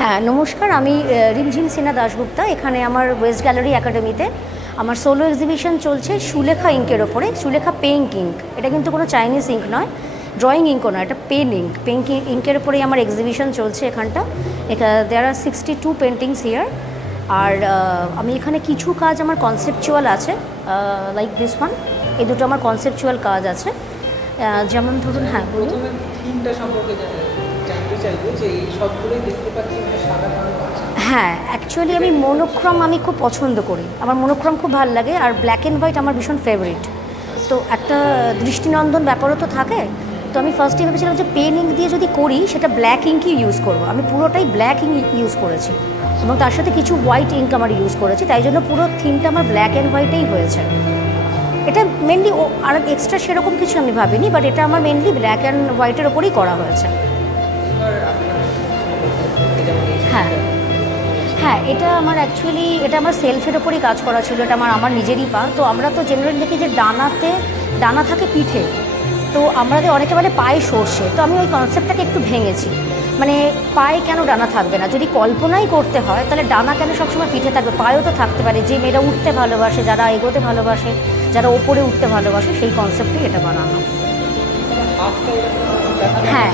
হ্যাঁ নমস্কার, আমি রিমঝিম সিনহা দাশগুপ্তা। এখানে আমার ওয়েস্ট গ্যালারি একাডেমিতে আমার সোলো এক্সিবিশন চলছে সুলেখা ইঙ্কের ওপরে। সুলেখা পেইন্ট ইঙ্ক, এটা কিন্তু কোনো চাইনিজ ইঙ্ক নয়, ড্রয়িং ইঙ্কও নয়, এটা পেন ইঙ্ক। পেন ইঙ্কের ওপরেই আমার এক্সিবিশন চলছে এখানটা। দেয়ার আর 62 পেন্টিংস হিয়ার। আর আমি এখানে কিছু কাজ আমার কনসেপচুয়াল আছে, লাইক দিস ওয়ান। এই দুটো আমার কনসেপচুয়াল কাজ আছে। যেমন ধরুন, হ্যাঁ প্রথমে থিমটা সম্পর্কে জানতে চাইবো যে এই সবগুলোই দেখতে পাচ্ছি সাদা কালো আছে। হ্যাঁ, অ্যাকচুয়ালি আমি মোনোক্রম খুব পছন্দ করি, আমার মোনোক্রম খুব ভালো লাগে। আর ব্ল্যাক অ্যান্ড হোয়াইট আমার ভীষণ ফেভারিট। তো একটা দৃষ্টিনন্দন ব্যাপারও তো থাকে। তো আমি ফার্স্টে ভেবেছিলাম যে পেন ইঙ্ক দিয়ে যদি করি সেটা ব্ল্যাক ইঙ্কই ইউজ করবো। আমি পুরোটাই ব্ল্যাক ইঙ্ক ইউজ করেছি এবং তার সাথে কিছু হোয়াইট ইঙ্ক আমার ইউজ করেছি, তাই জন্য পুরো থিমটা আমার ব্ল্যাক অ্যান্ড হোয়াইটেই হয়েছে। এটা মেনলি আর এক্সট্রা সেরকম কিছু আমি ভাবিনি, বাট এটা আমার মেনলি ব্ল্যাক অ্যান্ড হোয়াইটের ওপরেই করা হয়েছে। হ্যাঁ হ্যাঁ, এটা আমার অ্যাকচুয়ালি এটা আমার সেলফের ওপরই কাজ করা ছিল। এটা আমার নিজেরই পা। তো আমরা তো জেনারেলি দেখি যে ডানা থাকে পিঠে, তো আমাদের অনেকে বলে পায়ে সর্ষে। তো আমি ওই কনসেপ্টটাকে একটু ভেঙেছি, মানে পায়ে কেন ডানা থাকবে না? যদি কল্পনাই করতে হয় তাহলে ডানা কেন সবসময় পিঠে থাকবে? পায়েও তো থাকতে পারে। যে মেয়েরা উঠতে ভালোবাসে, যারা এগোতে ভালোবাসে, যারা ওপরে উঠতে ভালোবাসে, সেই কনসেপ্টেই এটা বানানো। হ্যাঁ,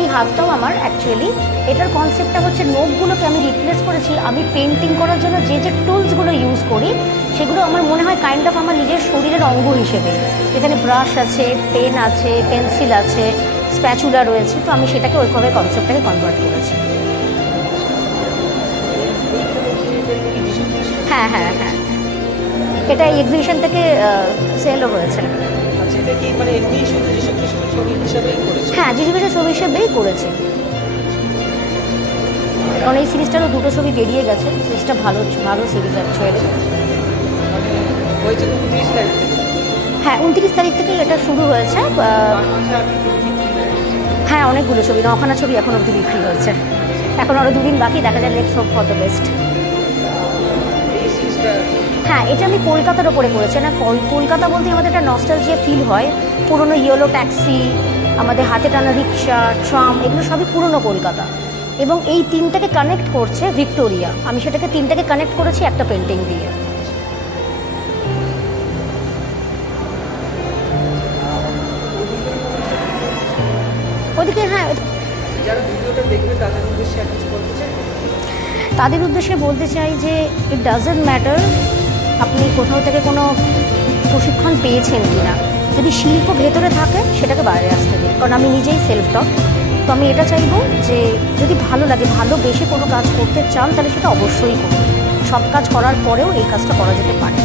এই হাতটাও আমার অ্যাকচুয়ালি এটার কনসেপ্টটা হচ্ছে নখগুলোকে আমি রিপ্লেস করেছি। আমি পেন্টিং করার জন্য যে টুলসগুলো ইউজ করি সেগুলো আমার মনে হয় কাইন্ড অফ আমার নিজের শরীরের অঙ্গ হিসেবে। এখানে ব্রাশ আছে, পেন আছে, পেন্সিল আছে, স্প্যাচুলা রয়েছে। তো আমি সেটাকে ওইভাবে কনসেপ্টটাকে কনভার্ট করেছি। হ্যাঁ হ্যাঁ হ্যাঁ, এটা এই এক্সিবিশন থেকে সেলও হয়েছে। হ্যাঁ, যিশু খ্রিস্টের ছবি হিসেবেই করেছি, কারণ এই সিরিজটারও দুটো ছবি বেরিয়ে গেছে। সিরিজটা ভালো সিরিজ অ্যাকচুয়ালি। হ্যাঁ, 29 তারিখ থেকে এটা শুরু হয়েছে। হ্যাঁ, অনেকগুলো ছবি, 9খানা ছবি এখন অবধি বিক্রি হয়েছে। এখন আরও 2 দিন বাকি, দেখা যায়। Let's hope for the best. হ্যাঁ, এটা আমি কলকাতার ওপরে করেছি। না, কলকাতা বলতে আমাদের একটা নস্টালজিয়া ফিল হয়। পুরনো ইয়েলো ট্যাক্সি, আমাদের হাতে টানা রিক্সা, ট্রাম, এগুলো সবই পুরনো কলকাতা। এবং এই তিনটাকে কানেক্ট করছে ভিক্টোরিয়া। আমি সেটাকে তিনটাকে কানেক্ট করেছি একটা পেন্টিং দিয়ে। ওদিকে হ্যাঁ, তাদের উদ্দেশ্যে বলতে চাই যে ইট ডাজন্ট ম্যাটার আপনি কোথাও থেকে কোনো প্রশিক্ষণ পেয়েছেন কি না। যদি শিল্প ভেতরে থাকে সেটাকে বাইরে আসতে দিন, কারণ আমি নিজেই সেলফ টক। তো আমি এটা চাইবো যে যদি ভালো লাগে, ভালোবেসে কোনো কাজ করতে চান, তাহলে সেটা অবশ্যই করুন। সব কাজ করার পরেও এই কাজটা করা যেতে পারে।